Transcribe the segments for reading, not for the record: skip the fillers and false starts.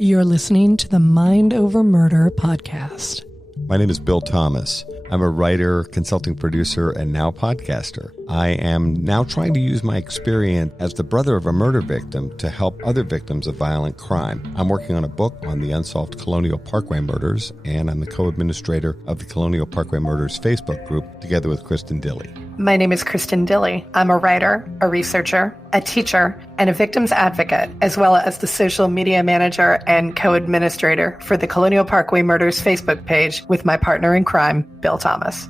You're listening to the Mind Over Murder podcast. My name is Bill Thomas. I'm a writer, consulting producer, and now podcaster. I am now trying to use my experience as the brother of a murder victim to help other victims of violent crime. I'm working on a book on the unsolved Colonial Parkway Murders, and I'm the co-administrator of the Colonial Parkway Murders Facebook group, together with Kristin Dilley. My name is Kristin Dilley. I'm a writer, a researcher, a teacher, and a victims advocate, as well as the social media manager and co-administrator for the Colonial Parkway Murders Facebook page with my partner in crime, Bill Thomas.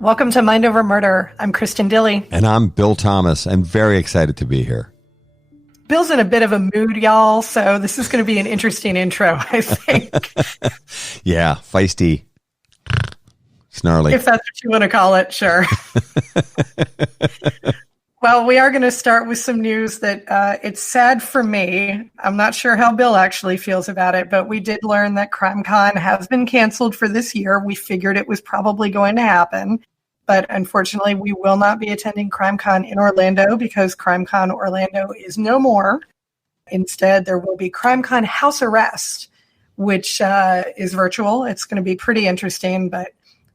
Welcome to Mind Over Murder. I'm Kristin Dilley. And I'm Bill Thomas. I'm very excited to be here. Bill's in a bit of a mood, y'all, so this is going to be an interesting intro, I think. Yeah, feisty, snarly. If that's what you want to call it, sure. Well, we are going to start with some news that it's sad for me. I'm not sure how Bill actually feels about it, but we did learn that CrimeCon has been canceled for this year. We figured it was probably going to happen. But unfortunately, we will not be attending CrimeCon in Orlando because CrimeCon Orlando is no more. Instead, there will be CrimeCon House Arrest, which is virtual. It's going to be pretty interesting, but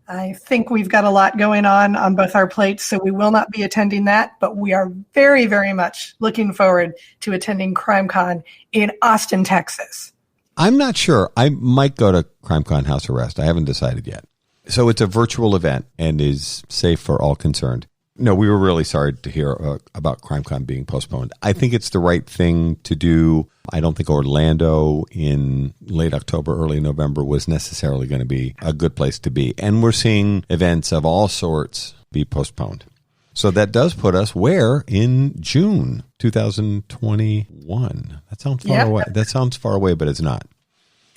I think we've got a lot going on both our plates, so we will not be attending that. But we are very, very much looking forward to attending CrimeCon in Austin, Texas. I'm not sure. I might go to CrimeCon House Arrest. I haven't decided yet. So it's a virtual event and is safe for all concerned. No, we were really sorry to hear about CrimeCon being postponed. I think it's the right thing to do. I don't think Orlando in late October, early November was necessarily going to be a good place to be. And we're seeing events of all sorts be postponed. So that does put us where? In June 2021. That sounds far away. That sounds far away, but it's not.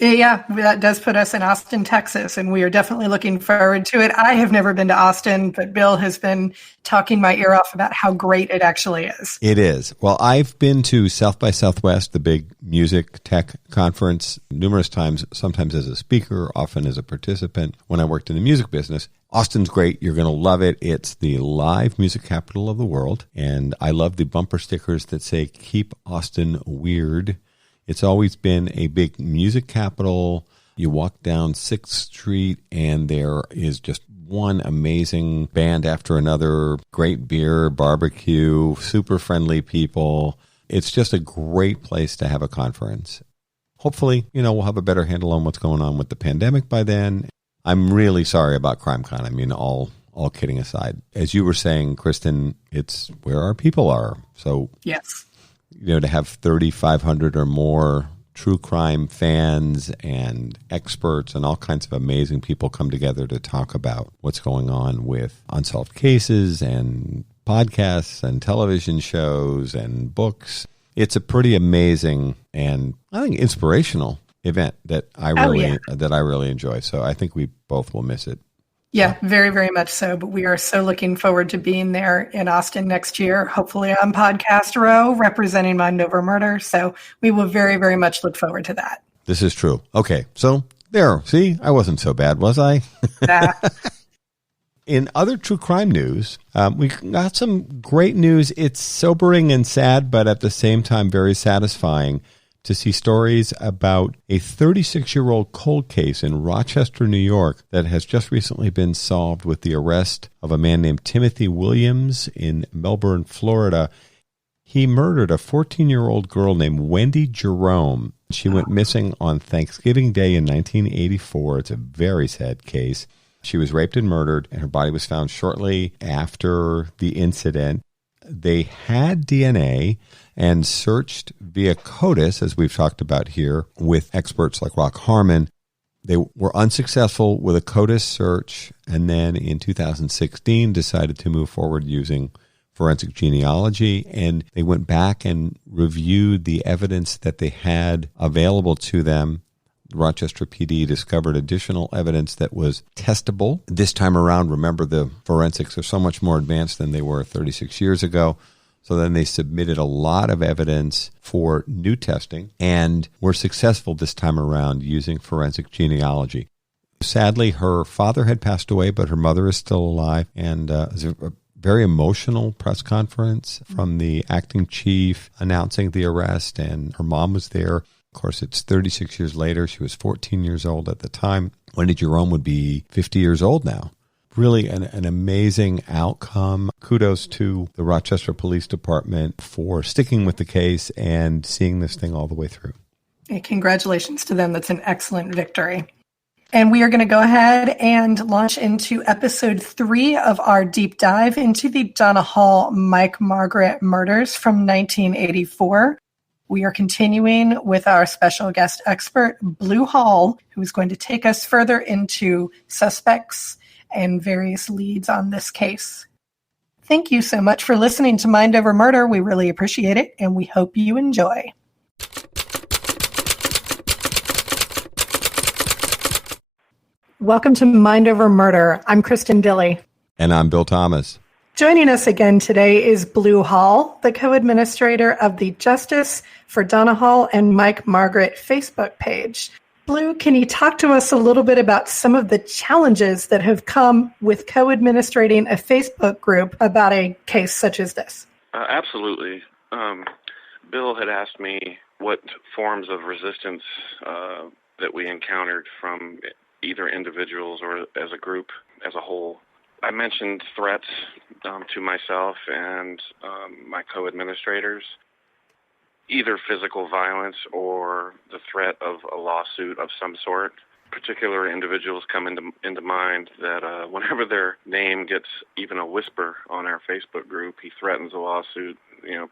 Yeah, that does put us in Austin, Texas, and we are definitely looking forward to it. I have never been to Austin, but Bill has been talking my ear off about how great it actually is. It is. Well, I've been to South by Southwest, the big music tech conference, numerous times, sometimes as a speaker, often as a participant when I worked in the music business. Austin's great. You're going to love it. It's the live music capital of the world, and I love the bumper stickers that say, "Keep Austin Weird." It's always been a big music capital. You walk down 6th Street and there is just one amazing band after another, great beer, barbecue, super friendly people. It's just a great place to have a conference. Hopefully, we'll have a better handle on what's going on with the pandemic by then. I'm really sorry about CrimeCon. I mean, all kidding aside. As you were saying, Kristin, it's where our people are. So yes. To have 3,500 or more true crime fans and experts and all kinds of amazing people come together to talk about what's going on with unsolved cases and podcasts and television shows and books. It's a pretty amazing and I think inspirational event that I really enjoy. So I think we both will miss it. Yeah, very, very much so. But we are so looking forward to being there in Austin next year, hopefully on Podcast Row, representing Mind Over Murder. So we will very, very much look forward to that. This is true. Okay, so there. See, I wasn't so bad, was I? Nah. In other true crime news, we got some great news. It's sobering and sad, but at the same time very satisfying to see stories about a 36-year-old cold case in Rochester, New York that has just recently been solved with the arrest of a man named Timothy Williams in Melbourne, Florida. He murdered a 14-year-old girl named Wendy Jerome. She went missing on Thanksgiving Day in 1984. It's a very sad case. She was raped and murdered, and her body was found shortly after the incident. They had DNA and searched via CODIS, as we've talked about here, with experts like Rock Harmon. They were unsuccessful with a CODIS search, and then in 2016 decided to move forward using forensic genealogy, and they went back and reviewed the evidence that they had available to them. Rochester PD discovered additional evidence that was testable. This time around, remember, the forensics are so much more advanced than they were 36 years ago. So then they submitted a lot of evidence for new testing and were successful this time around using forensic genealogy. Sadly, her father had passed away, but her mother is still alive and is a very emotional press conference from the acting chief announcing the arrest, and her mom was there. Of course, it's 36 years later. She was 14 years old at the time. Wendy Jerome would be 50 years old now. Really an amazing outcome. Kudos to the Rochester Police Department for sticking with the case and seeing this thing all the way through. And congratulations to them. That's an excellent victory. And we are going to go ahead and launch into episode 3 of our deep dive into the Donna Hall, Mike Margaret murders from 1984. We are continuing with our special guest expert, Blue Hall, who is going to take us further into suspects and various leads on this case. Thank you so much for listening to Mind Over Murder. We really appreciate it, and we hope you enjoy. Welcome to Mind Over Murder. I'm Kristin Dilley. And I'm Bill Thomas. Joining us again today is Blue Hall, the co-administrator of the Justice for Donna Hall and Mike Margaret Facebook page. Blue, can you talk to us a little bit about some of the challenges that have come with co-administrating a Facebook group about a case such as this? Absolutely. Bill had asked me what forms of resistance that we encountered from either individuals or as a group, as a whole. I mentioned threats to myself and my co-administrators, either physical violence or the threat of a lawsuit of some sort. Particular individuals come into mind that whenever their name gets even a whisper on our Facebook group, he threatens a lawsuit,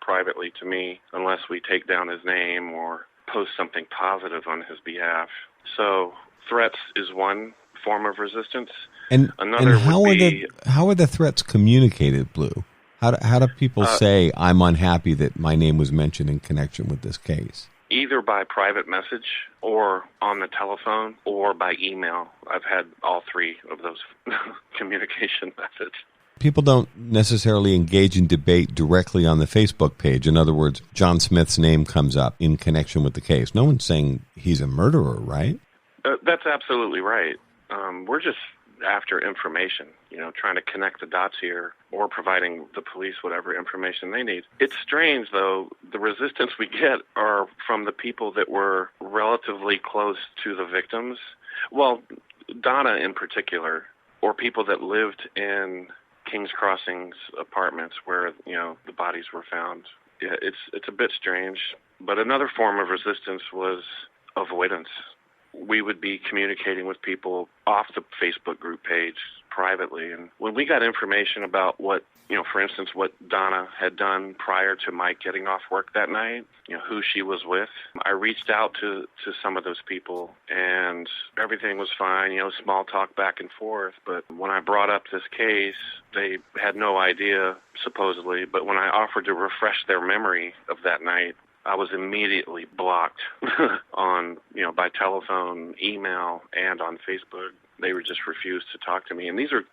privately to me, unless we take down his name or post something positive on his behalf. So threats is one form of resistance. And another how are the threats communicated, Blue? How do people say, I'm unhappy that my name was mentioned in connection with this case? Either by private message or on the telephone or by email. I've had all three of those communication methods. People don't necessarily engage in debate directly on the Facebook page. In other words, John Smith's name comes up in connection with the case. No one's saying he's a murderer, right? That's absolutely right. We're just after information, trying to connect the dots here or providing the police whatever information they need. It's strange, though, the resistance we get are from the people that were relatively close to the victims. Well, Donna in particular, or people that lived in Kings Crossing's apartments where, the bodies were found. Yeah, it's a bit strange. But another form of resistance was avoidance. We would be communicating with people off the Facebook group page privately. And when we got information about what, for instance, what Donna had done prior to Mike getting off work that night, who she was with, I reached out to some of those people and everything was fine, small talk back and forth. But when I brought up this case, they had no idea, supposedly. But when I offered to refresh their memory of that night, I was immediately blocked on, by telephone, email, and on Facebook. They were just refused to talk to me. And these are,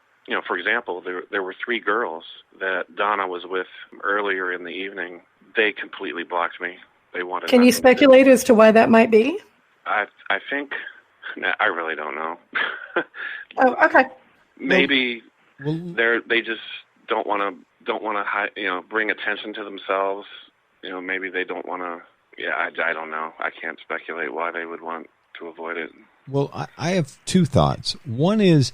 for example, there were 3 girls that Donna was with earlier in the evening. They completely blocked me. They wanted. Can you speculate as to why that might be? I think, I really don't know. Oh, okay. Maybe they just don't want to bring attention to themselves. Maybe they don't want to, I don't know. I can't speculate why they would want to avoid it. Well, I have 2 thoughts. One is,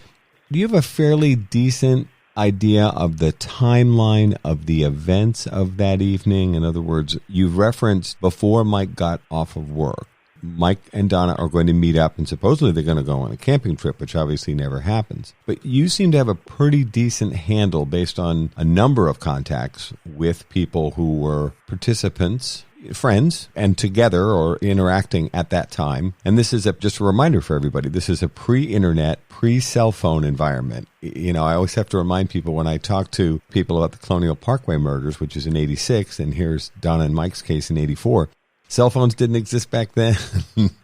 do you have a fairly decent idea of the timeline of the events of that evening? In other words, you've referenced before Mike got off of work, Mike and Donna are going to meet up, and supposedly they're going to go on a camping trip, which obviously never happens. But you seem to have a pretty decent handle based on a number of contacts with people who were participants, friends, and together or interacting at that time. And this is just a reminder for everybody. This is a pre-internet, pre-cell phone environment. I always have to remind people when I talk to people about the Colonial Parkway murders, which is in 86, and here's Donna and Mike's case in 84. Cell phones didn't exist back then,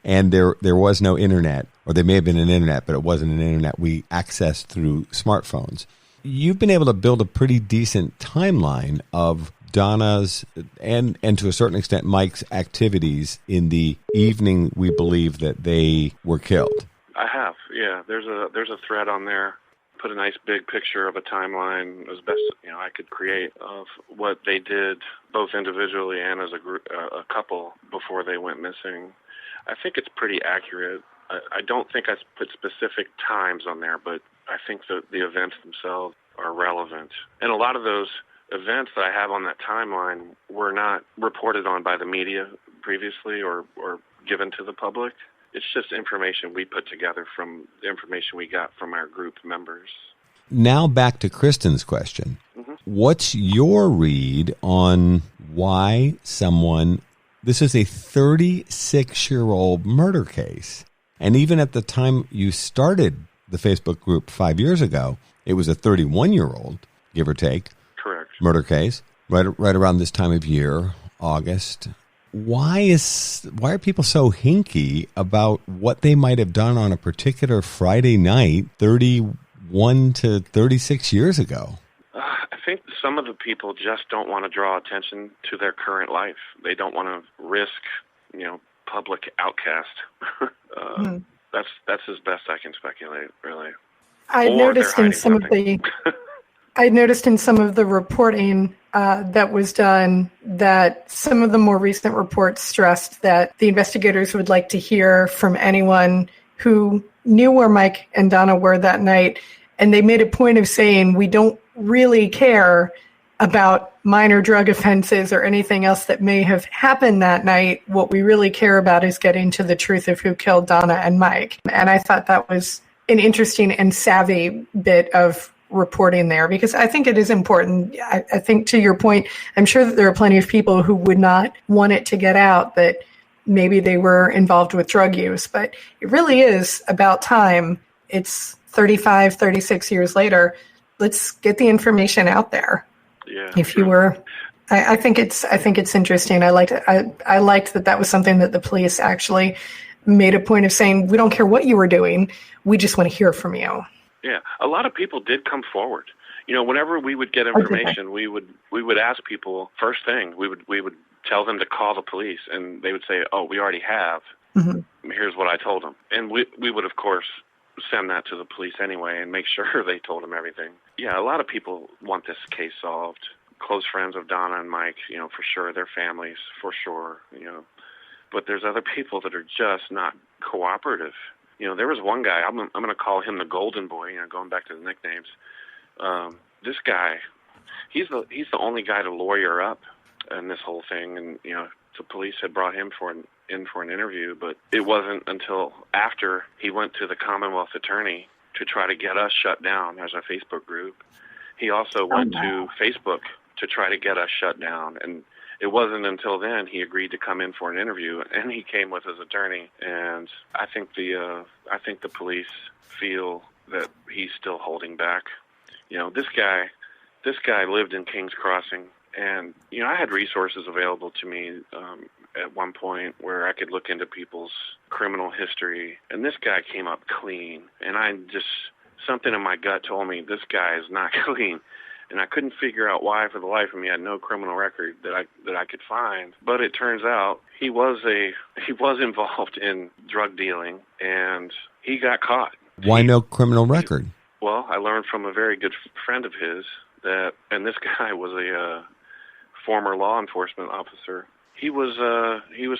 and there was no internet, or there may have been an internet, but it wasn't an internet we accessed through smartphones. You've been able to build a pretty decent timeline of Donna's and to a certain extent Mike's activities in the evening we believe that they were killed. I have, yeah. There's a thread on there put a nice big picture of a timeline as best I could create of what they did, both individually and as a group, a couple, before they went missing. I think it's pretty accurate. I don't think I put specific times on there, but I think that the events themselves are relevant. And a lot of those events that I have on that timeline were not reported on by the media previously or given to the public. It's just information we put together from the information we got from our group members. Now back to Kristin's question. Mm-hmm. What's your read on why this is a 36-year-old murder case, and even at the time you started the Facebook group 5 years ago, it was a 31-year-old, give or take, correct, murder case, right around this time of year, August. Why are people so hinky about what they might have done on a particular Friday night 31 to 36 years ago? I think some of the people just don't want to draw attention to their current life. They don't want to risk, public outcast. That's as best I can speculate, really. I noticed in some of the reporting that was done that some of the more recent reports stressed that the investigators would like to hear from anyone who knew where Mike and Donna were that night. And they made a point of saying, we don't really care about minor drug offenses or anything else that may have happened that night. What we really care about is getting to the truth of who killed Donna and Mike. And I thought that was an interesting and savvy bit of reporting there, because I think it is important. I think, to your point, I'm sure that there are plenty of people who would not want it to get out that maybe they were involved with drug use, but it really is about time. It's 35, 36 years later. Let's get the information out there. Yeah. If you were, I think it's interesting. I liked that was something that the police actually made a point of saying, we don't care what you were doing. We just want to hear from you. Yeah. A lot of people did come forward. Whenever we would get information, we would ask people, first thing, we would tell them to call the police, and they would say, oh, we already have. Mm-hmm. Here's what I told them. And we would, of course, send that to the police anyway and make sure they told them everything. Yeah, a lot of people want this case solved. Close friends of Donna and Mike, for sure, their families, for sure, But there's other people that are just not cooperative. There was one guy, I'm going to call him the Golden Boy, going back to the nicknames. This guy, he's the only guy to lawyer up in this whole thing, and, the police had brought him in for an interview, but it wasn't until after he went to the Commonwealth attorney to try to get us shut down as a Facebook group. He also went to Facebook to try to get us shut down, and it wasn't until then he agreed to come in for an interview, and he came with his attorney. And I think the police feel that he's still holding back. This guy lived in Kings Crossing. And, I had resources available to me at one point where I could look into people's criminal history. And this guy came up clean. And something in my gut told me this guy is not clean. And I couldn't figure out why for the life of me. I had no criminal record that I could find. But it turns out he was involved in drug dealing, and he got caught. Why no criminal record? Well, I learned from a very good friend of his and this guy was a former law enforcement officer. He was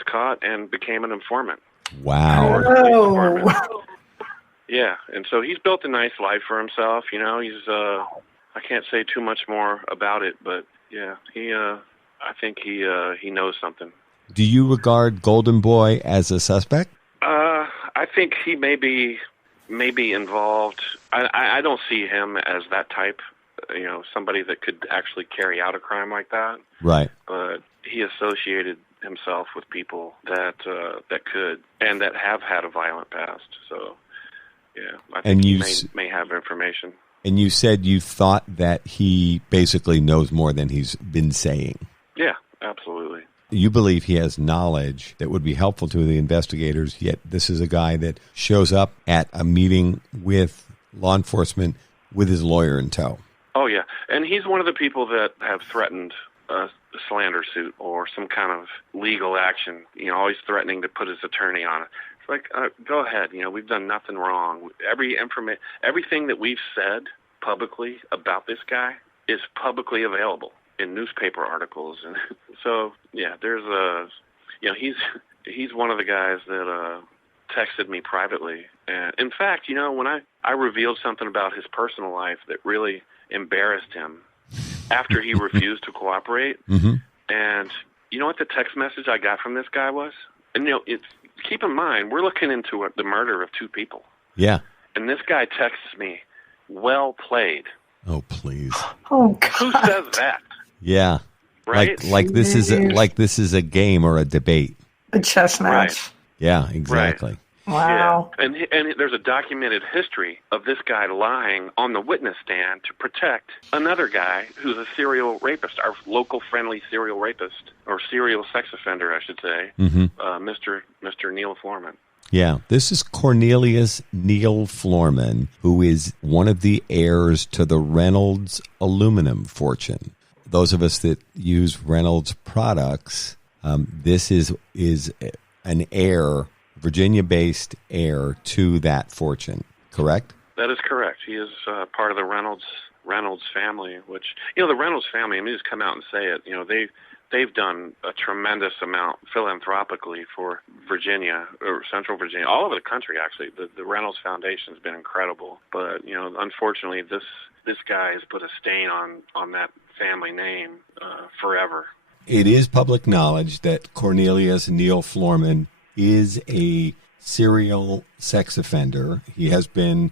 caught and became an informant. Wow. Oh. Yeah, and so he's built a nice life for himself. He's I can't say too much more about it, but yeah, I think he knows something. Do you regard Golden Boy as a suspect? I think he may be involved. I don't see him as that type. Somebody that could actually carry out a crime like that. Right. But he associated himself with people that could and that have had a violent past. So, yeah, I think he may have information. And you said you thought that he basically knows more than he's been saying. Yeah, absolutely. You believe he has knowledge that would be helpful to the investigators, yet this is a guy that shows up at a meeting with law enforcement with his lawyer in tow. Oh, yeah. And he's one of the people that have threatened a slander suit or some kind of legal action, always threatening to put his attorney on it. It's like, go ahead. We've done nothing wrong. Everything that we've said publicly about this guy is publicly available in newspaper articles. And so, yeah, there's he's one of the guys that texted me privately. And in fact, when I revealed something about his personal life that really embarrassed him after he refused to cooperate. Mm-hmm. And you know what the text message I got from this guy was? And keep in mind, we're looking into the murder of 2 people. Yeah. And this guy texts me, "Well played." Oh, please. Oh, God. Who says that? Yeah. Right? Like this is a game or a debate. A chess match. Right. Yeah, exactly. Right. Wow. Yeah. And there's a documented history of this guy lying on the witness stand to protect another guy who's a serial rapist, our local friendly serial rapist, or serial sex offender, I should say, Mr. Neil Floorman. Yeah, this is Cornelius Neil Floorman, who is one of the heirs to the Reynolds aluminum fortune. Those of us that use Reynolds products, this is an heir, Virginia-based heir to that fortune, correct? That is correct. He is part of the Reynolds family, which, the Reynolds family, let me just come out and say it, they've done a tremendous amount philanthropically for Virginia, or Central Virginia, all over the country, actually. The Reynolds Foundation has been incredible. But, unfortunately, this guy has put a stain on that family name forever. It is public knowledge that Cornelius Neil Floorman is a serial sex offender. He has been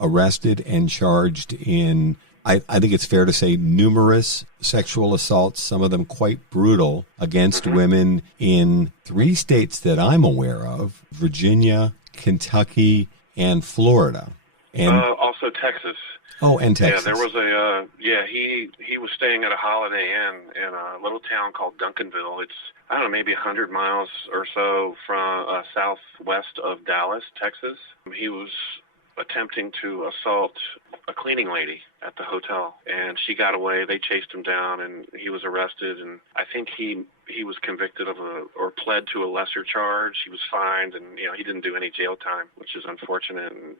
arrested and charged in, I think it's fair to say, numerous sexual assaults, some of them quite brutal, against women in 3 states that I'm aware of: Virginia, Kentucky, and Florida. And also Texas. Oh, and Texas. Yeah, there was he was staying at a Holiday Inn in a little town called Duncanville. It's, I don't know, maybe 100 miles or so from southwest of Dallas, Texas. He was attempting to assault a cleaning lady at the hotel, and she got away. They chased him down, and he was arrested, and I think he was convicted of or pled to a lesser charge. He was fined, and he didn't do any jail time, which is unfortunate. And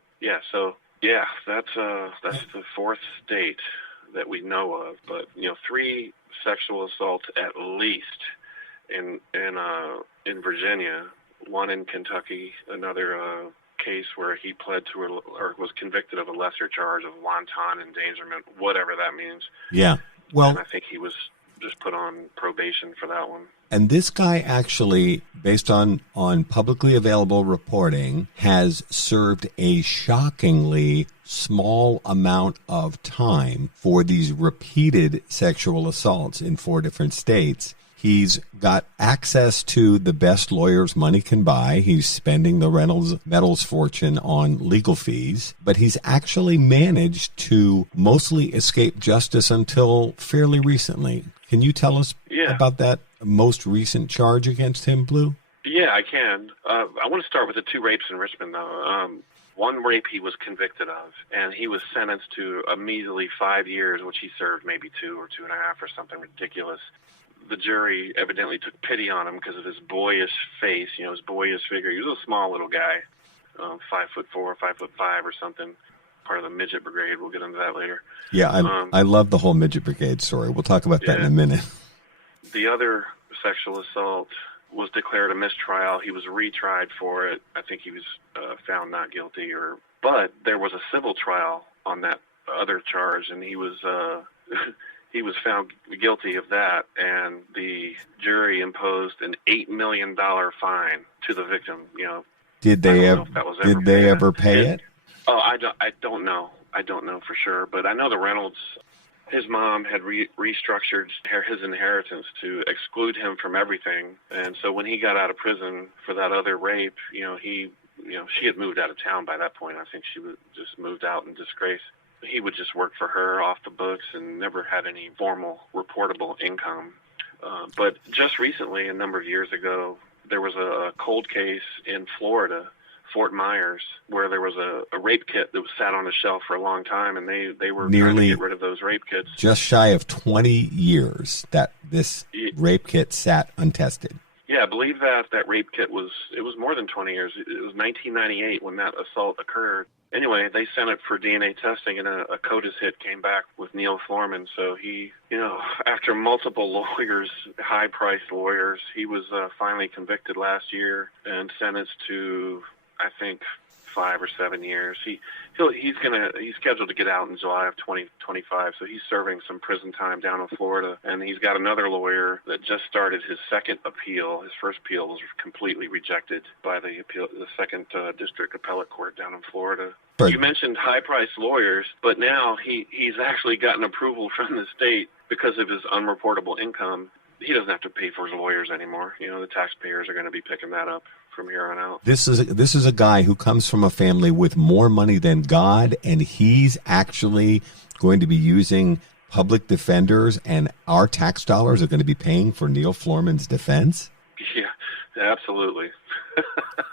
that's the 4th state that we know of, but 3 sexual assaults at least in Virginia, 1 in Kentucky, another case where he pled to or was convicted of a lesser charge of wanton endangerment, whatever that means. Yeah. Well, and I think he was just put on probation for that one. And this guy actually, based on publicly available reporting, has served a shockingly small amount of time for these repeated sexual assaults in 4 different states. He's got access to the best lawyers money can buy. He's spending the Reynolds fortune on legal fees, but he's actually managed to mostly escape justice until fairly recently. Can you tell us about that most recent charge against him, Blue? Yeah, I can. I want to start with the 2 rapes in Richmond, though. 1 rape he was convicted of, and he was sentenced to a measly 5 years, which he served maybe 2 or 2.5 or something ridiculous. The jury evidently took pity on him because of his boyish face, his boyish figure. He was a small little guy, 5'4", 5'5" or something. Part of the midget brigade. We'll get into that later. Yeah, I love the whole midget brigade story. We'll talk about that in a minute. The other sexual assault was declared a mistrial. He was retried for it. I think he was found not guilty, but there was a civil trial on that other charge, and he was he was found guilty of that, and the jury imposed an $8 million fine to the victim. Did they ever pay it? Oh, I don't know. I don't know for sure, but I know the Reynolds, his mom had restructured his inheritance to exclude him from everything, and so when he got out of prison for that other rape, she had moved out of town by that point. I think she was just moved out in disgrace. He would just work for her off the books and never had any formal reportable income. But just recently, a number of years ago, there was a cold case in Florida, Fort Myers, where there was a rape kit that was sat on a shelf for a long time, and they were trying to get rid of those rape kits. Just shy of 20 years that this rape kit sat untested. Yeah, Yeah, I believe that rape kit was more than 20 years. It was 1998 when that assault occurred. Anyway, they sent it for DNA testing, and a CODIS hit came back with Neil Florman. So he, after multiple lawyers, high-priced lawyers, he was finally convicted last year and sentenced to, I think, 5 or 7 years. He's scheduled to get out in July of 2025, so he's serving some prison time down in Florida, and he's got another lawyer that just started his second appeal. His first appeal was completely rejected by the second district appellate court down in Florida. You mentioned high-priced lawyers, but now he's actually gotten approval from the state because of his unreportable income. He doesn't have to pay for his lawyers anymore. The taxpayers are going to be picking that up from here on out. This is a guy who comes from a family with more money than God, and he's actually going to be using public defenders, and our tax dollars are going to be paying for Neil Florman's defense? Yeah, absolutely.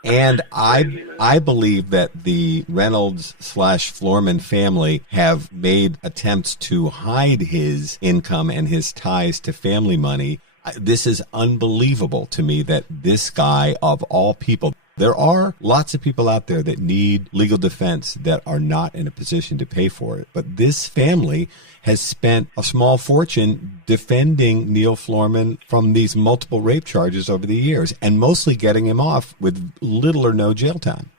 And I believe that the Reynolds/Florman family have made attempts to hide his income and his ties to family money. This is unbelievable to me that this guy, of all people, there are lots of people out there that need legal defense that are not in a position to pay for it. But this family has spent a small fortune defending Neil Florman from these multiple rape charges over the years, and mostly getting him off with little or no jail time.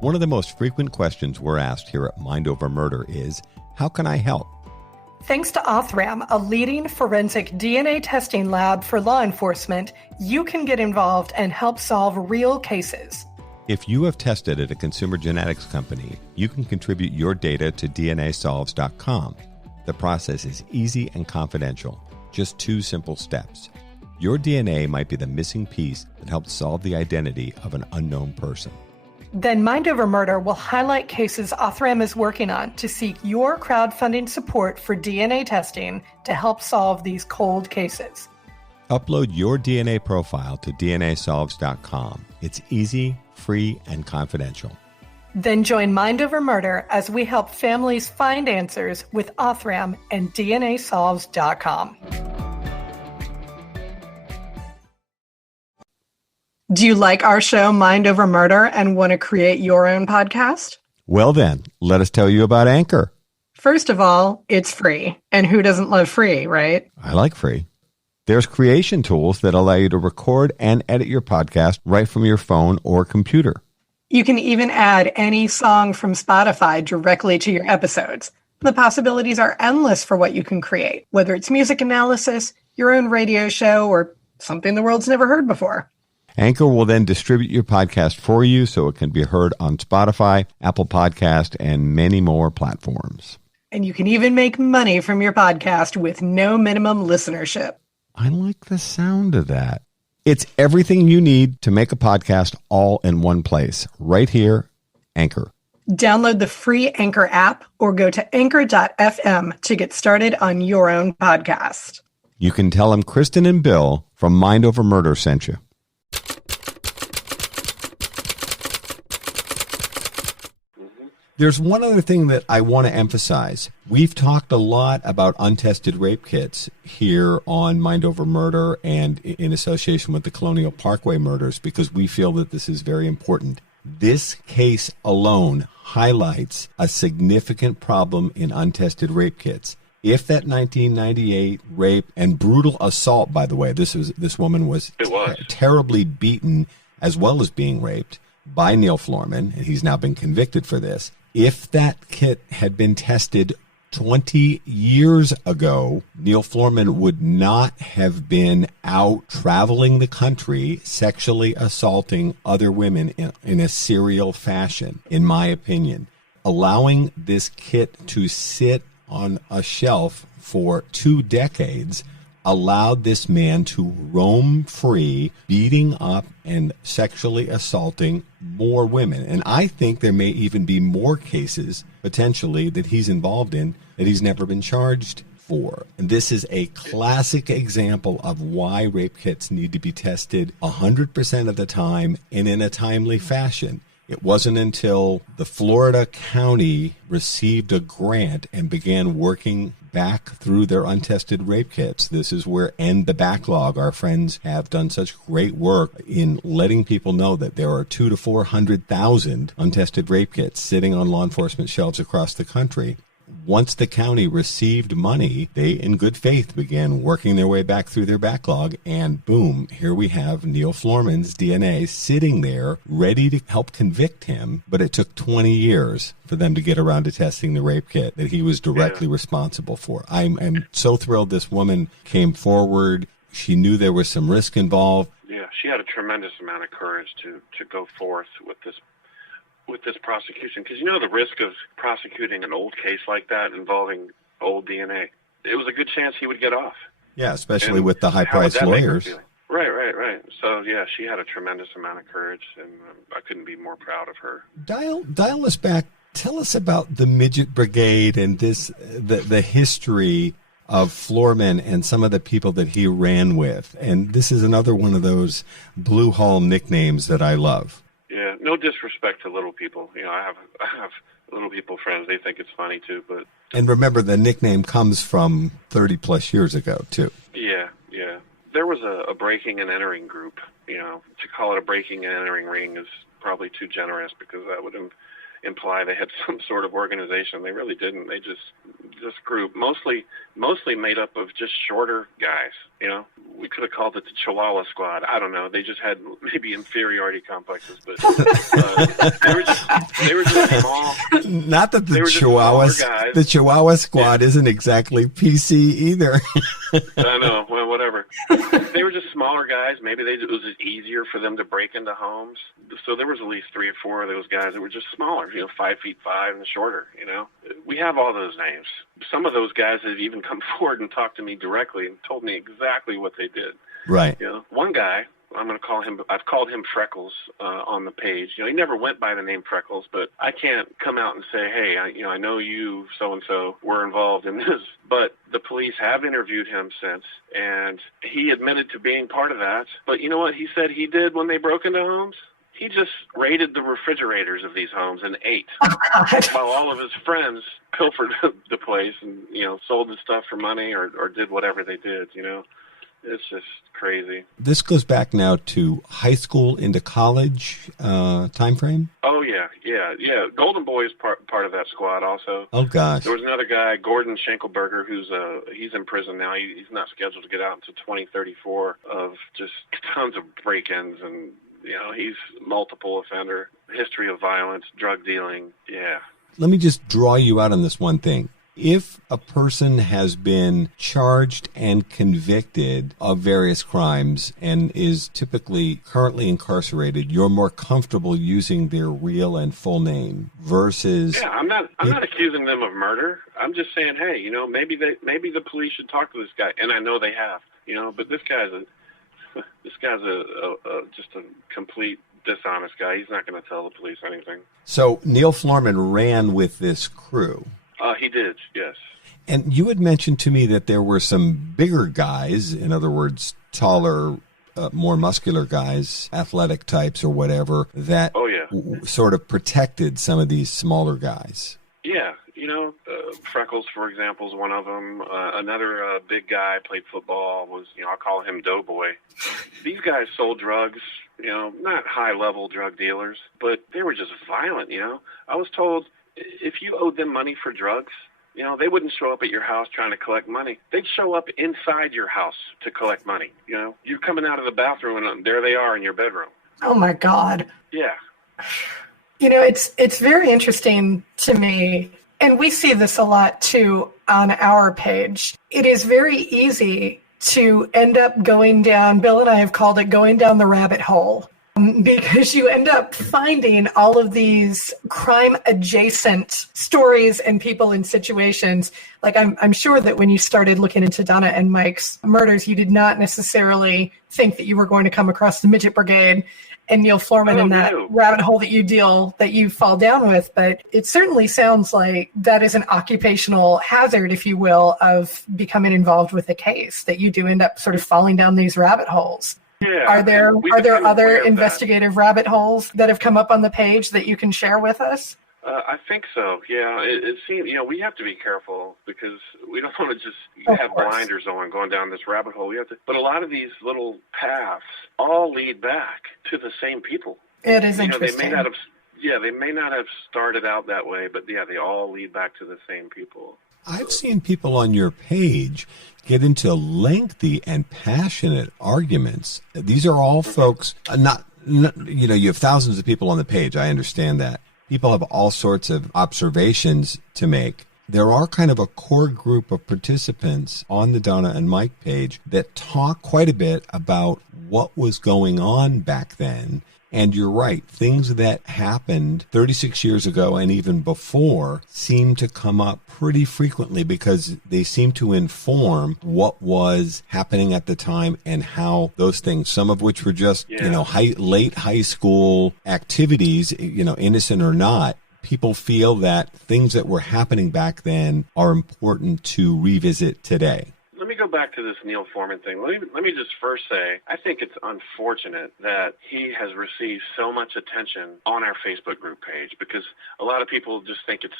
One of the most frequent questions we're asked here at Mind Over Murder is, how can I help? Thanks to Othram, a leading forensic DNA testing lab for law enforcement, you can get involved and help solve real cases. If you have tested at a consumer genetics company, you can contribute your data to DNAsolves.com. The process is easy and confidential. Just 2 simple steps. Your DNA might be the missing piece that helps solve the identity of an unknown person. Then Mind Over Murder will highlight cases Othram is working on to seek your crowdfunding support for DNA testing to help solve these cold cases. Upload your DNA profile to DNAsolves.com. It's easy, free, and confidential. Then join Mind Over Murder as we help families find answers with Othram and DNAsolves.com. Do you like our show, Mind Over Murder, and want to create your own podcast? Well then, let us tell you about Anchor. First of all, it's free. And who doesn't love free, right? I like free. There's creation tools that allow you to record and edit your podcast right from your phone or computer. You can even add any song from Spotify directly to your episodes. The possibilities are endless for what you can create, whether it's music analysis, your own radio show, or something the world's never heard before. Anchor will then distribute your podcast for you so it can be heard on Spotify, Apple Podcast, and many more platforms. And you can even make money from your podcast with no minimum listenership. I like the sound of that. It's everything you need to make a podcast all in one place. Right here, Anchor. Download the free Anchor app or go to anchor.fm to get started on your own podcast. You can tell them Kristin and Bill from Mind Over Murder sent you. There's one other thing that I want to emphasize. We've talked a lot about untested rape kits here on Mind Over Murder and in association with the Colonial Parkway Murders because we feel that this is very important. This case alone highlights a significant problem in untested rape kits. If that 1998 rape and brutal assault, by the way, this woman was terribly beaten as well as being raped by Neil Florman, and he's now been convicted for this. If that kit had been tested 20 years ago, Neil Florman would not have been out traveling the country, sexually assaulting other women in a serial fashion, in my opinion. Allowing this kit to sit on a shelf for 2 decades allowed this man to roam free, beating up and sexually assaulting more women. And I think there may even be more cases, potentially, that he's involved in that he's never been charged for. And this is a classic example of why rape kits need to be tested 100% of the time and in a timely fashion. It wasn't until the Florida County received a grant and began working back through their untested rape kits. This is where End the Backlog, our friends, have done such great work in letting people know that there are 200,000 to 400,000 untested rape kits sitting on law enforcement shelves across the country. Once the county received money, they, in good faith, began working their way back through their backlog, and boom, here we have Neil Florman's DNA sitting there, ready to help convict him, but it took 20 years for them to get around to testing the rape kit that he was directly responsible for. I'm so thrilled this woman came forward. She knew there was some risk involved. Yeah, she had a tremendous amount of courage to go forth with this prosecution, because the risk of prosecuting an old case like that involving old DNA, it was a good chance he would get off. Yeah, especially with the high-priced lawyers. Right. So, yeah, she had a tremendous amount of courage, and I couldn't be more proud of her. Dial us back. Tell us about the Midget Brigade and the history of Florman and some of the people that he ran with. And this is another one of those Blue Hall nicknames that I love. Yeah, no disrespect to little people. I have little people friends. They think it's funny too, but. And remember, the nickname comes from 30 plus years ago too. Yeah. There was a breaking and entering group. To call it a breaking and entering ring is probably too generous, because that would imply they had some sort of organization. They really didn't. They this group mostly made up of just shorter guys. We could have called it the Chihuahua Squad. I don't know. They just had maybe inferiority complexes, but they were just small. Not that the Chihuahua Squad isn't exactly PC either. I know. Well, whatever. They were just smaller guys. Maybe it was just easier for them to break into homes. So there was at least 3 or 4 of those guys that were just smaller, 5'5" and shorter. We have all those names. Some of those guys have even come forward and talked to me directly and told me exactly what they did. Right. One guy, I've called him Freckles on the page. He never went by the name Freckles, but I can't come out and say, hey, I know you so-and-so were involved in this. But the police have interviewed him since, and he admitted to being part of that. But you know what he said he did when they broke into homes? He just raided the refrigerators of these homes and ate, while all of his friends pilfered the place and, sold the stuff for money or did whatever they did, It's just crazy. This goes back now to high school into college time frame? Oh, yeah. Golden Boy is part of that squad also. Oh, gosh. There was another guy, Gordon Schenkelberger, he's in prison now. He's not scheduled to get out until 2034 of just tons of break-ins, and he's multiple offender, history of violence, drug dealing. Yeah. Let me just draw you out on this one thing. If a person has been charged and convicted of various crimes and is typically currently incarcerated, you're more comfortable using their real and full name versus... Yeah, I'm not accusing them of murder. I'm just saying, hey, maybe the police should talk to this guy, and I know they have, but this guy's just a complete dishonest guy. He's not going to tell the police anything. So Neil Florman ran with this crew. He did, yes. And you had mentioned to me that there were some bigger guys, in other words, taller, more muscular guys, athletic types or whatever, that sort of protected some of these smaller guys. Yeah. Freckles, for example, is one of them. Another big guy played football was, I'll call him Doughboy. These guys sold drugs, not high-level drug dealers, but they were just violent, I was told if you owed them money for drugs, they wouldn't show up at your house trying to collect money. They'd show up inside your house to collect money. You're coming out of the bathroom and there they are in your bedroom. Oh, my God. Yeah. It's very interesting to me, and we see this a lot, too, on our page. It is very easy to end up going down, Bill and I have called it going down the rabbit hole, because you end up finding all of these crime-adjacent stories and people in situations. Like, I'm sure that when you started looking into Donna and Mike's murders, you did not necessarily think that you were going to come across the Midget Brigade and Neil Florman in that rabbit hole that you fall down with. But it certainly sounds like that is an occupational hazard, if you will, of becoming involved with a case, that you do end up sort of falling down these rabbit holes. Yeah, Yeah. Are there kind of other aware of investigative rabbit holes that have come up on the page that you can share with us? I think so. Yeah, it seems, we have to be careful because we don't want to just have blinders on going down this rabbit hole. But a lot of these little paths all lead back to the same people. It is interesting. They may not have started out that way, but they all lead back to the same people. I've seen people on your page get into lengthy and passionate arguments. These are all folks, you have thousands of people on the page. I understand that. People have all sorts of observations to make. There are kind of a core group of participants on the Donna and Mike page that talk quite a bit about what was going on back then. And you're right, things that happened 36 years ago and even before seem to come up pretty frequently because they seem to inform what was happening at the time and how those things, some of which were just, late high school activities, innocent or not, people feel that things that were happening back then are important to revisit today. Let me go back to this Neil Foreman thing. Let me just first say, I think it's unfortunate that he has received so much attention on our Facebook group page because a lot of people just think it's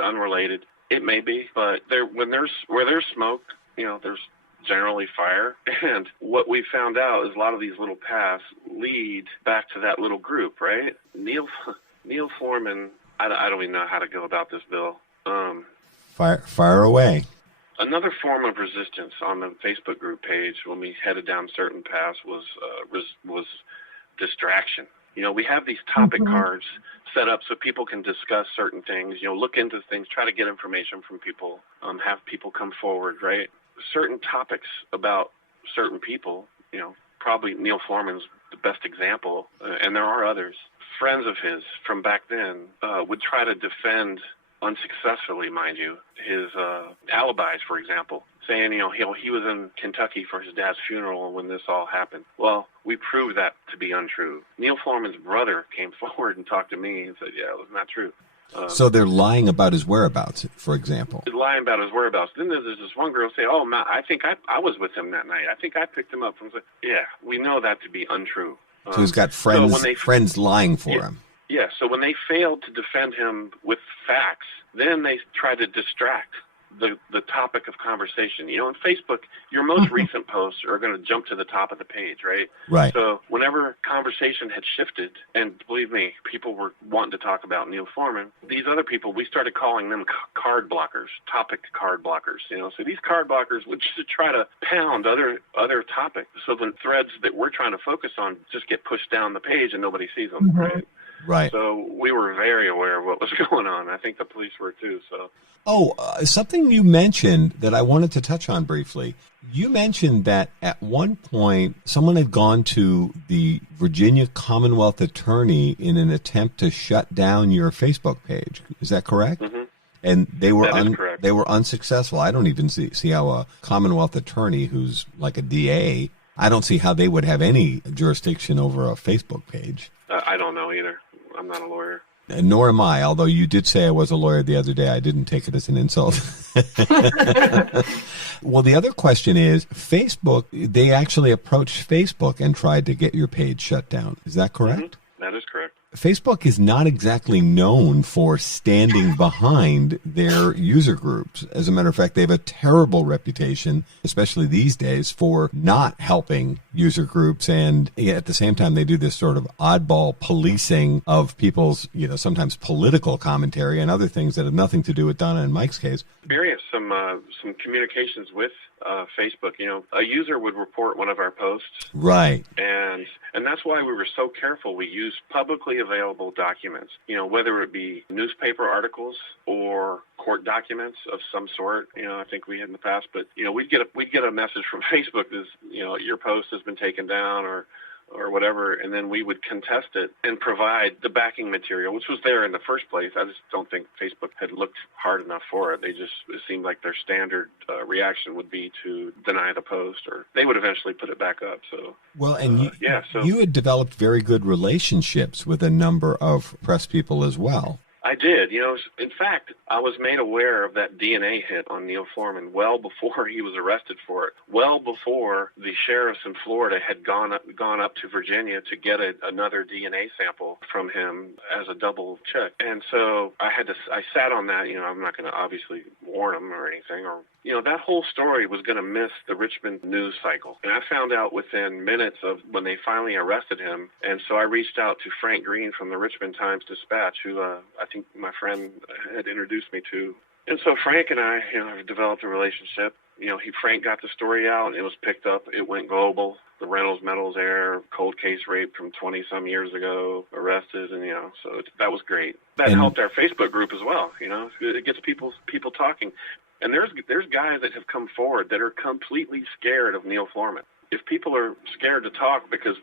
unrelated. It may be, but where there's smoke, there's generally fire. And what we found out is a lot of these little paths lead back to that little group, right? Neil Foreman, I don't even know how to go about this, Bill. Fire away. Another form of resistance on the Facebook group page when we headed down certain paths was distraction. We have these topic cards set up so people can discuss certain things, look into things, try to get information from people, have people come forward, right? Certain topics about certain people, probably Neil Foreman's the best example, and there are others. Friends of his from back then would try to defend, unsuccessfully, mind you, his alibis, for example, saying, he was in Kentucky for his dad's funeral when this all happened. Well, we proved that to be untrue. Neil Foreman's brother came forward and talked to me and said, it was not true. So they're lying about his whereabouts, for example. Lying about his whereabouts. Then there's this one girl say, I think I was with him that night. I think I picked him up. And I was like, yeah, we know that to be untrue. So he's got friends lying for him. Yeah, so when they failed to defend him with facts, then they tried to distract the topic of conversation. In Facebook, your most recent posts are going to jump to the top of the page, right? Right. So whenever conversation had shifted, and believe me, people were wanting to talk about Neil Foreman, these other people, we started calling them card blockers, topic card blockers. So these card blockers would just try to pound other topics. So the threads that we're trying to focus on just get pushed down the page and nobody sees them, right? Right. So we were very aware of what was going on. I think the police were too. So. Something you mentioned that I wanted to touch on briefly. You mentioned that at one point someone had gone to the Virginia Commonwealth Attorney in an attempt to shut down your Facebook page. Is that correct? Mm-hmm. And they were correct. They were unsuccessful. I don't even see how a Commonwealth Attorney who's like a DA, I don't see how they would have any jurisdiction over a Facebook page. I don't know either. I'm not a lawyer. And nor am I, although you did say I was a lawyer the other day. I didn't take it as an insult. Well, the other question is, Facebook, they actually approached Facebook and tried to get your page shut down. Is that correct? Mm-hmm. That is correct. Facebook is not exactly known for standing behind their user groups. As a matter of fact, they have a terrible reputation, especially these days, for not helping user groups. And at the same time, they do this sort of oddball policing of people's, sometimes political commentary and other things that have nothing to do with Donna and Mike's case. Experienced some communications with Facebook. A user would report one of our posts. Right. And that's why we were so careful. We used publicly available documents, whether it be newspaper articles or court documents of some sort. I think we had in the past, but we'd get a message from Facebook that your post has been taken down or whatever, and then we would contest it and provide the backing material, which was there in the first place. I just don't think Facebook had looked hard enough for it. It seemed like their standard reaction would be to deny the post, or they would eventually put it back up. So, well, and you had developed very good relationships with a number of press people as well. I did. In fact, I was made aware of that DNA hit on Neil Foreman well before he was arrested for it, well before the sheriffs in Florida had gone up to Virginia to get another DNA sample from him as a double check. And so I sat on that. I'm not going to obviously warn him or anything, or that whole story was going to miss the Richmond news cycle. And I found out within minutes of when they finally arrested him. And so I reached out to Frank Green from the Richmond Times-Dispatch, who I think my friend had introduced me to. And so Frank and I, have developed a relationship. Frank got the story out. It was picked up. It went global. The Reynolds Metals heir, cold case rape from 20-some years ago, arrested, and so that was great. That helped our Facebook group as well. It gets people talking. And there's guys that have come forward that are completely scared of Neil Foreman. If people are scared to talk because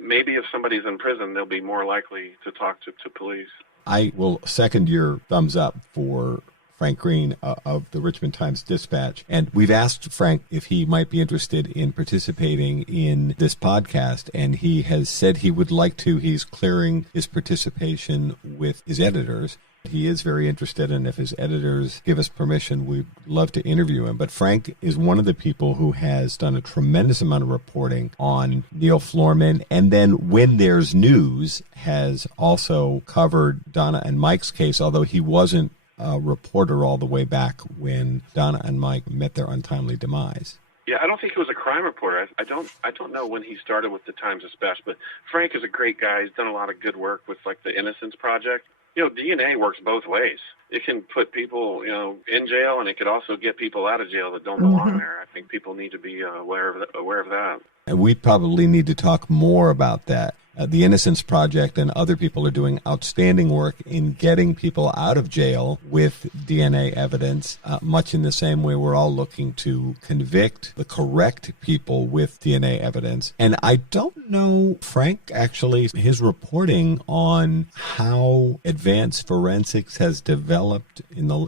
maybe if somebody's in prison, they'll be more likely to talk to police. I will second your thumbs up for Frank Green of the Richmond Times-Dispatch. And we've asked Frank if he might be interested in participating in this podcast, and he has said he would like to. He's clearing his participation with his editors. He is very interested, and if his editors give us permission, we'd love to interview him. But Frank is one of the people who has done a tremendous amount of reporting on Neil Foreman, and then when there's news, has also covered Donna and Mike's case, although he wasn't a reporter all the way back when Donna and Mike met their untimely demise. Yeah, I don't think he was a crime reporter. I don't know when he started with the Times-Dispatch, but Frank is a great guy. He's done a lot of good work with the Innocence Project. DNA works both ways. It can put people, in jail, and it could also get people out of jail that don't belong there. I think people need to be aware of that. And we probably need to talk more about that. The Innocence Project and other people are doing outstanding work in getting people out of jail with DNA evidence, much in the same way we're all looking to convict the correct people with DNA evidence. And I don't know, Frank, actually, his reporting on how advanced forensics has developed,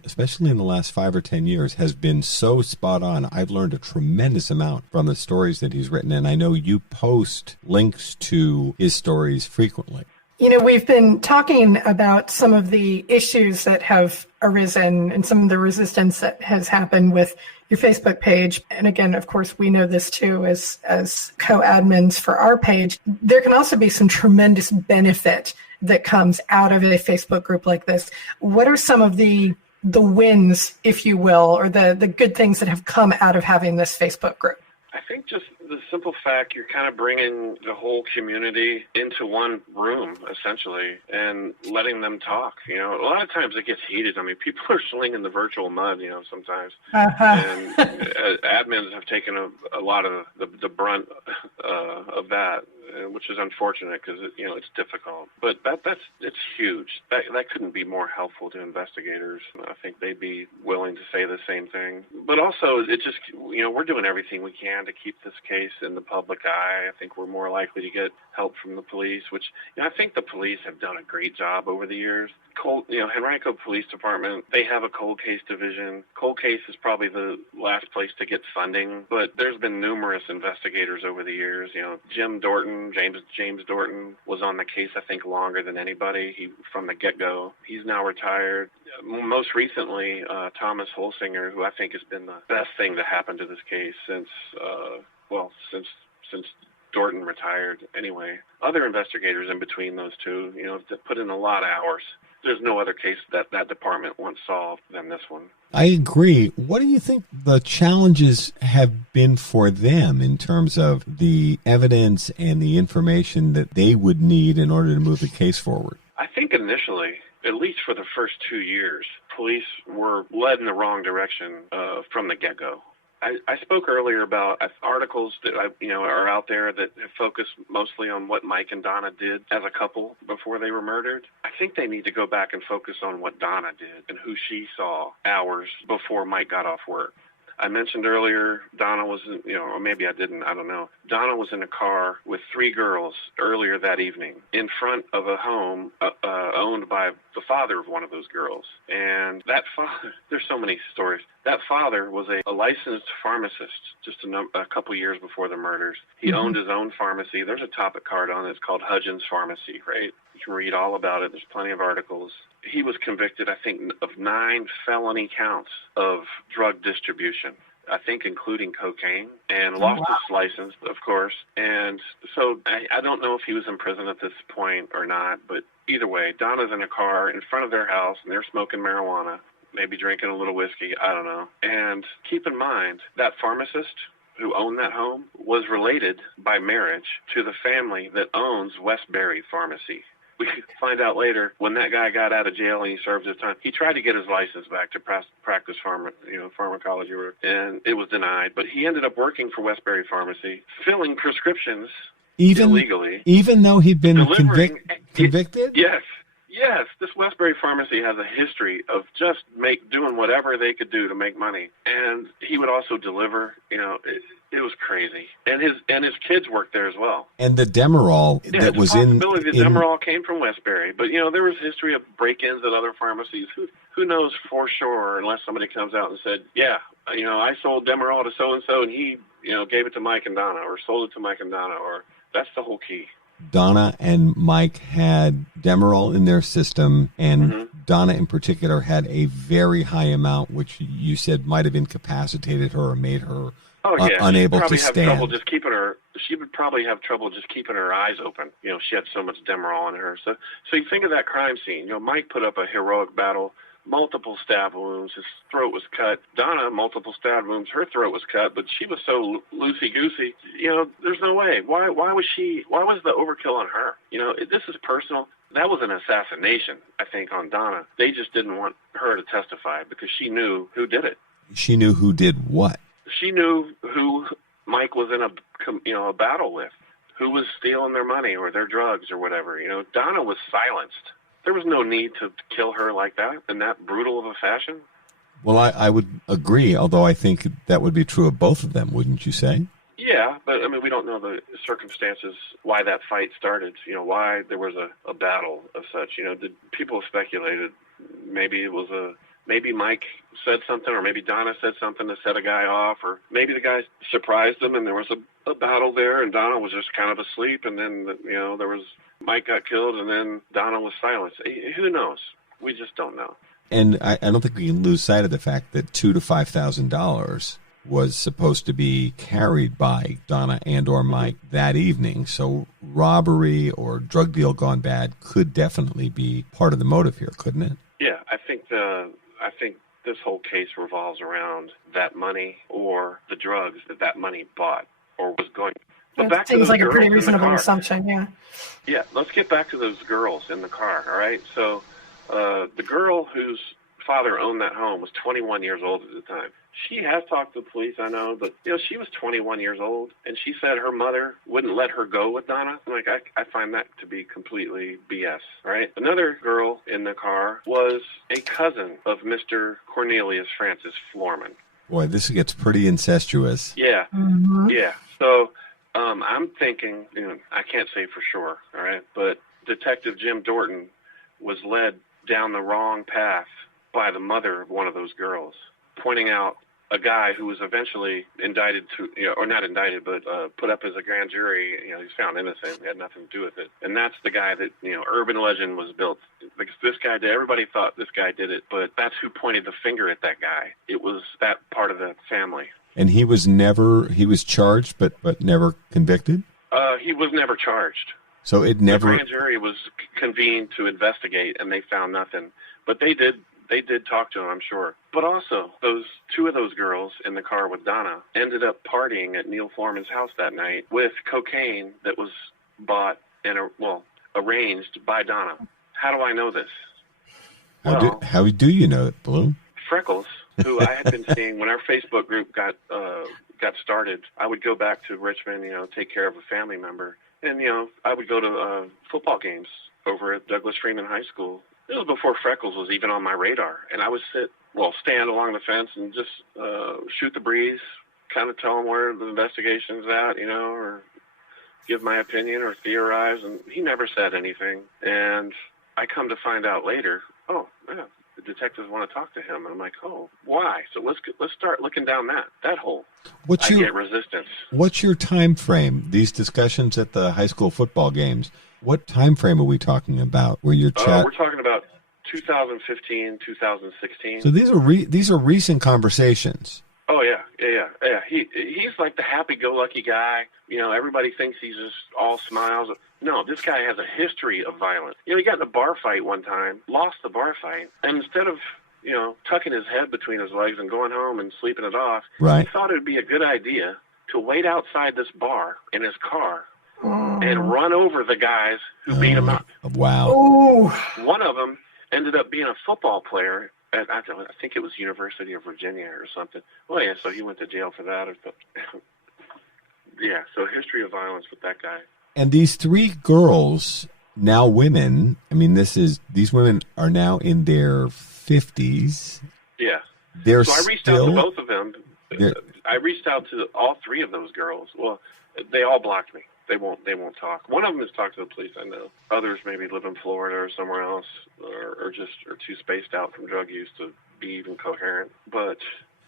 especially in the last 5 or 10 years, has been so spot on. I've learned a tremendous amount from the stories that he's written, and I know you post links to his stories frequently. We've been talking about some of the issues that have arisen and some of the resistance that has happened with your Facebook page. And again, of course, we know this too as co-admins for our page. There can also be some tremendous benefit that comes out of a Facebook group like this. What are some of the wins, if you will, or the good things that have come out of having this Facebook group? I think just the simple fact you're kind of bringing the whole community into one room, essentially, and letting them talk. A lot of times it gets heated. I mean, people are slinging the virtual mud, sometimes. And admins have taken a lot of the brunt of that, which is unfortunate because, it's difficult. But it's huge. That couldn't be more helpful to investigators. I think they'd be willing to say the same thing. But also, it just, we're doing everything we can to keep this case in the public eye. I think we're more likely to get help from the police, which I think the police have done a great job over the years. Henrico Police Department, they have a cold case division. Cold case is probably the last place to get funding, but there's been numerous investigators over the years. James Dorton was on the case, I think, longer than anybody from the get-go. He's now retired. Most recently, Thomas Holsinger, who I think has been the best thing to happen to this case since Dorton retired anyway. Other investigators in between those two, have put in a lot of hours. There's no other case that department once solved than this one. I agree. What do you think the challenges have been for them in terms of the evidence and the information that they would need in order to move the case forward? I think initially, at least for the first 2 years, police were led in the wrong direction from the get-go. I spoke earlier about articles that are out there that have focused mostly on what Mike and Donna did as a couple before they were murdered. I think they need to go back and focus on what Donna did and who she saw hours before Mike got off work. I mentioned earlier Donna was, or maybe I didn't, I don't know. Donna was in a car with 3 girls earlier that evening in front of a home owned by the father of one of those girls. And that father, there's so many stories. That father was a licensed pharmacist just a couple years before the murders. He owned his own pharmacy. There's a topic card on it. It's called Hudgens Pharmacy, right? You can read all about it. There's plenty of articles. He was convicted, I think, of 9 felony counts of drug distribution, I think including cocaine, and lost his license, of course. And so I don't know if he was in prison at this point or not, but either way, Donna's in a car in front of their house, and they're smoking marijuana, maybe drinking a little whiskey, I don't know. And keep in mind, that pharmacist who owned that home was related by marriage to the family that owns Westbury Pharmacy. We find out later, when that guy got out of jail and he served his time, he tried to get his license back to practice pharmacology, and it was denied. But he ended up working for Westbury Pharmacy, filling prescriptions illegally. Even though he'd been convicted? Yes, this Westbury Pharmacy has a history of just doing whatever they could do to make money. And he would also deliver, it was crazy. And his kids worked there as well. And the Demerol that was in... The Demerol came from Westbury. But, there was history of break-ins at other pharmacies. Who knows for sure, unless somebody comes out and said, I sold Demerol to so-and-so, and he, gave it to Mike and Donna, or sold it to Mike and Donna, or that's the whole key. Donna and Mike had Demerol in their system, and Donna in particular had a very high amount, which you said might have incapacitated her or made her unable to stand. She would probably have trouble just keeping her eyes open. She had so much Demerol in her. So you think of that crime scene. Mike put up a heroic battle. Multiple stab wounds. His throat was cut. Donna, multiple stab wounds. Her throat was cut, but she was so loosey-goosey. There's no way. Why was the overkill on her? This is personal. That was an assassination, I think, on Donna. They just didn't want her to testify because she knew who did it. She knew who did what? She knew who Mike was in a battle with, who was stealing their money or their drugs or whatever. Donna was silenced. There was no need to kill her like that in that brutal of a fashion. Well, I would agree, although I think that would be true of both of them, wouldn't you say? Yeah, but we don't know the circumstances why that fight started, why there was a battle of such. People speculated maybe Mike said something, or maybe Donna said something to set a guy off, or maybe the guy surprised him and there was a battle there and Donna was just kind of asleep, and then, there was Mike got killed and then Donna was silenced. Who knows? We just don't know. And I don't think we can lose sight of the fact that $2,000 to $5,000 was supposed to be carried by Donna and or Mike that evening. So robbery or drug deal gone bad could definitely be part of the motive here, couldn't it? Yeah, I think this whole case revolves around that money or the drugs that money bought or was going. But that seems like a pretty reasonable assumption, yeah. Yeah, let's get back to those girls in the car, all right? So the girl whose father owned that home was 21 years old at the time. She has talked to the police, I know, but, she was 21 years old, and she said her mother wouldn't let her go with Donna. I find that to be completely BS, right? Another girl in the car was a cousin of Mr. Cornelius Francis Floorman. Boy, this gets pretty incestuous. Yeah, yeah. So I'm thinking, I can't say for sure, all right, but Detective Jim Dorton was led down the wrong path by the mother of one of those girls, pointing out a guy who was eventually indicted or not indicted, but put up as a grand jury. He's found innocent. He had nothing to do with it. And that's the guy that, urban legend was built. Because this guy did, everybody thought this guy did it, but that's who pointed the finger at that guy. It was that part of the family. And he was charged, but never convicted? He was never charged. So the grand jury was convened to investigate, and they found nothing. But they did talk to him, I'm sure. But also, two of those girls in the car with Donna ended up partying at Neil Floorman's house that night with cocaine that was bought and arranged by Donna. How do I know this? How do you know it, Blue? Freckles, who I had been seeing when our Facebook group got started. I would go back to Richmond, take care of a family member. And, I would go to football games over at Douglas Freeman High School. This was before Freckles was even on my radar. And I would stand along the fence and just shoot the breeze, kind of tell him where the investigation's at, or give my opinion or theorize. And he never said anything. And I come to find out later, the detectives want to talk to him. And I'm like, oh, why? So let's start looking down that hole. I get resistance. What's your time frame? These discussions at the high school football games, what time frame are we talking about? We're talking about 2015, 2016. So these are recent conversations. Oh yeah. He's like the happy-go-lucky guy. Everybody thinks he's just all smiles. No, this guy has a history of violence. He got in a bar fight one time, lost the bar fight, and instead of tucking his head between his legs and going home and sleeping it off, right, he thought it would be a good idea to wait outside this bar in his car and run over the guys who beat him up. Wow. Ooh. One of them ended up being a football player at, I think it was University of Virginia or something. Well, yeah, so he went to jail for that. Yeah, so history of violence with that guy. And these three girls, now women, I mean, these women are now in their 50s. Yeah. So I reached out to both of them. I reached out to all three of those girls. Well, they all blocked me. They won't talk. One of them has talked to the police, I know. Others maybe live in Florida or somewhere else, or just are too spaced out from drug use to be even coherent.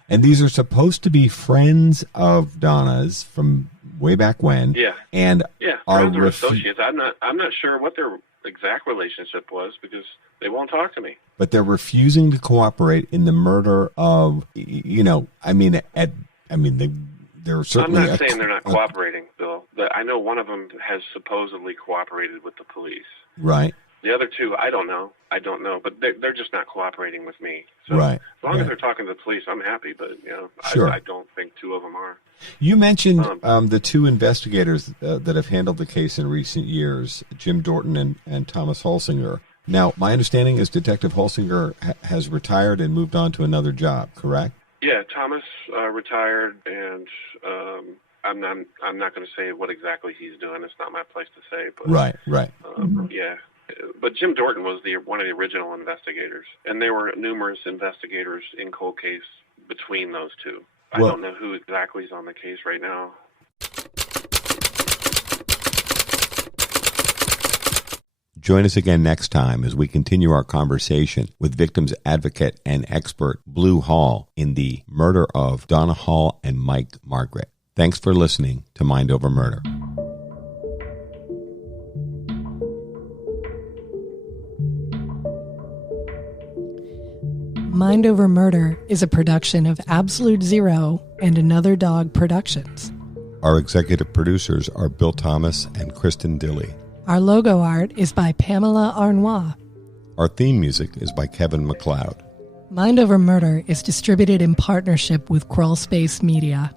And these are supposed to be friends of Donna's from way back when. Yeah. And friends or associates. I'm not sure what their exact relationship was because they won't talk to me. But they're refusing to cooperate in the murder of, they're certainly. I'm not saying they're not cooperating, Bill. I know one of them has supposedly cooperated with the police. Right. The other two, I don't know. But they're just not cooperating with me. So right. As long as they're talking to the police, I'm happy. But sure. I don't think two of them are. You mentioned the two investigators that have handled the case in recent years, Jim Dorton and Thomas Holsinger. Now, my understanding is Detective Holsinger has retired and moved on to another job, correct? Yeah, Thomas retired, and I'm not going to say what exactly he's doing. It's not my place to say. But, right. Yeah. But Jim Dorton was one of the original investigators, and there were numerous investigators in cold case between those two. I don't know who exactly is on the case right now. Join us again next time as we continue our conversation with victims advocate and expert Blue Hall in the murder of Donna Hall and Mike Margaret. Thanks for listening to Mind Over Murder. Mind Over Murder is a production of Absolute Zero and Another Dog Productions. Our executive producers are Bill Thomas and Kristin Dilley. Our logo art is by Pamela Arnois. Our theme music is by Kevin MacLeod. Mind Over Murder is distributed in partnership with Crawl Space Media.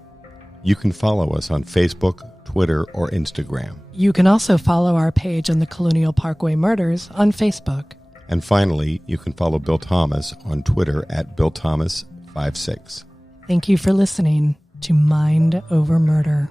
You can follow us on Facebook, Twitter, or Instagram. You can also follow our page on the Colonial Parkway Murders on Facebook. And finally, you can follow Bill Thomas on Twitter at BillThomas56. Thank you for listening to Mind Over Murder.